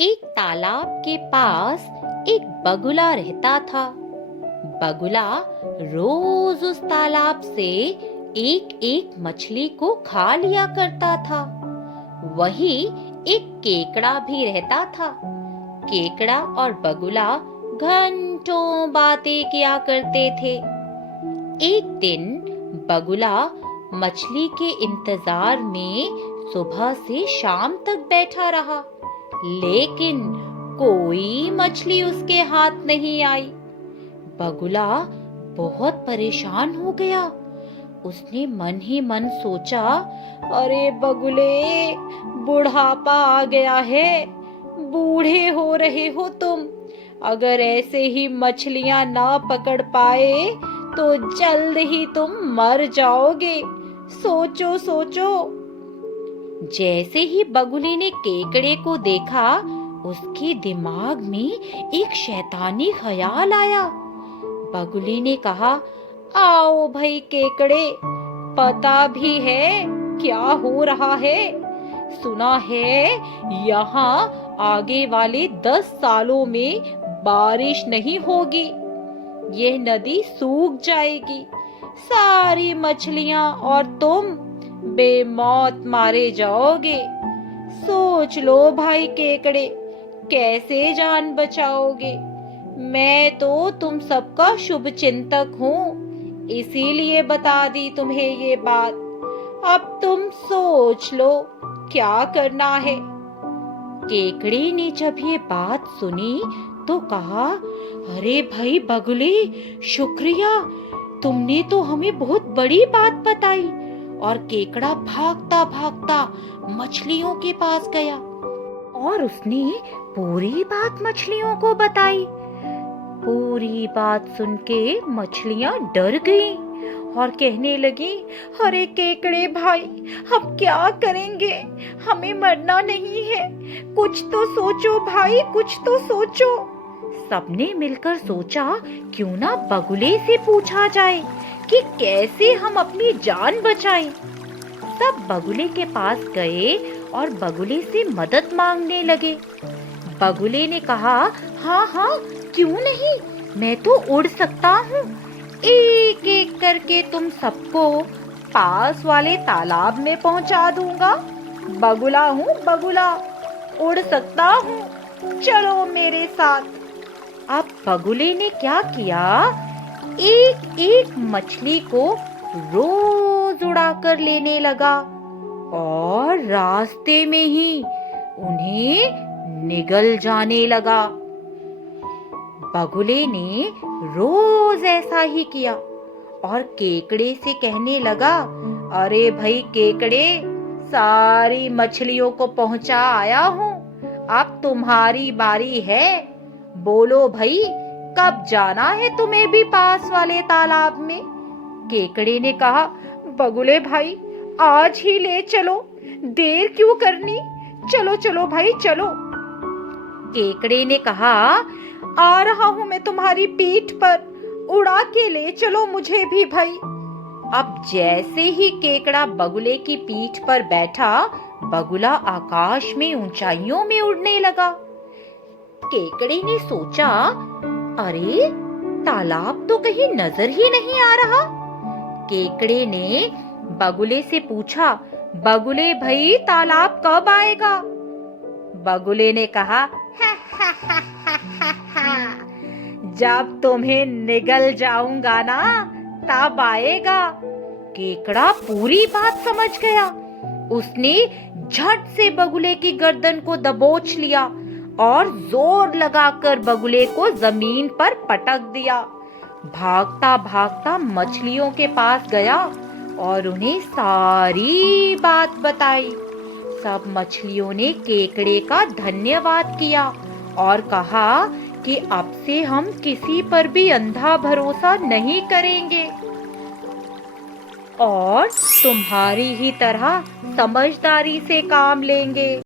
एक तालाब के पास एक बगुला रहता था। बगुला रोज उस तालाब से एक एक मछली को खा लिया करता था। वहीं एक केकड़ा भी रहता था। केकड़ा और बगुला घंटों बातें किया करते थे। एक दिन बगुला मछली के इंतजार में सुबह से शाम तक बैठा रहा, लेकिन कोई मछली उसके हाथ नहीं आई। बगुला बहुत परेशान हो गया। उसने मन ही मन सोचा, अरे बगुले, बुढ़ापा आ गया है, बूढ़े हो रहे हो तुम। अगर ऐसे ही मछलियां ना पकड़ पाए तो जल्द ही तुम मर जाओगे। सोचो सोचो। जैसे ही बगुले ने केकड़े को देखा, उसके दिमाग में एक शैतानी ख्याल आया। बगुले ने कहा, आओ भाई केकड़े, पता भी है क्या हो रहा है। सुना है यहाँ आगे वाले 10 सालों में बारिश नहीं होगी। यह नदी सूख जाएगी। सारी मछलियां और तुम बेमौत मारे जाओगे। सोच लो भाई केकड़े, कैसे जान बचाओगे। मैं तो तुम सबका शुभ चिंतक हूँ, इसीलिए बता दी तुम्हें ये बात। अब तुम सोच लो क्या करना है। केकड़े ने जब ये बात सुनी तो कहा, अरे भाई बगुले, शुक्रिया, तुमने तो हमें बहुत बड़ी बात बताई। और केकड़ा भागता भागता मछलियों के पास गया और उसने पूरी बात मछलियों को बताई। पूरी बात सुन के मछलियां डर गईं और कहने लगी, अरे केकड़े भाई, हम क्या करेंगे, हमें मरना नहीं है। कुछ तो सोचो भाई, कुछ तो सोचो। सबने मिलकर सोचा, क्यों ना बगुले से पूछा जाए कि कैसे हम अपनी जान बचाएं। सब बगुले के पास गए और बगुले से मदद मांगने लगे। बगुले ने कहा, हाँ हाँ, क्यों नहीं, मैं तो उड़ सकता हूँ। एक एक करके तुम सबको पास वाले तालाब में पहुंचा दूंगा। बगुला हूँ बगुला, उड़ सकता हूँ, चलो मेरे साथ। अब बगुले ने क्या किया, एक एक मछली को रोज उड़ाकर लेने लगा और रास्ते में ही उन्हें निगल जाने लगा। बगुले ने रोज ऐसा ही किया और केकड़े से कहने लगा, अरे भाई केकड़े, सारी मछलियों को पहुंचा आया हूँ, अब तुम्हारी बारी है। बोलो भाई, कब जाना है तुम्हें भी पास वाले तालाब में। केकड़े ने कहा, बगुले भाई, आज ही ले चलो, देर क्यों करनी, चलो चलो भाई चलो। केकड़े ने कहा, आ रहा हूं मैं तुम्हारी पीठ पर, उड़ा के ले चलो मुझे भी भाई। अब जैसे ही केकड़ा बगुले की पीठ पर बैठा, बगुला आकाश में ऊंचाइयों में उड़ने लगा। केकड़े ने सोचा, अरे तालाब तो कहीं नजर ही नहीं आ रहा। केकड़े ने बगुले से पूछा, बगुले भाई, तालाब कब आएगा। बगुले ने कहा, हा, हा, हा, हा, हा, हा, जब तुम्हें निगल जाऊंगा ना, तब आएगा। केकड़ा पूरी बात समझ गया। उसने झट से बगुले की गर्दन को दबोच लिया और जोर लगाकर बगुले को जमीन पर पटक दिया। भागता भागता मछलियों के पास गया और उन्हें सारी बात बताई। सब मछलियों ने केकड़े का धन्यवाद किया और कहा कि अब से हम किसी पर भी अंधा भरोसा नहीं करेंगे और तुम्हारी ही तरह समझदारी से काम लेंगे।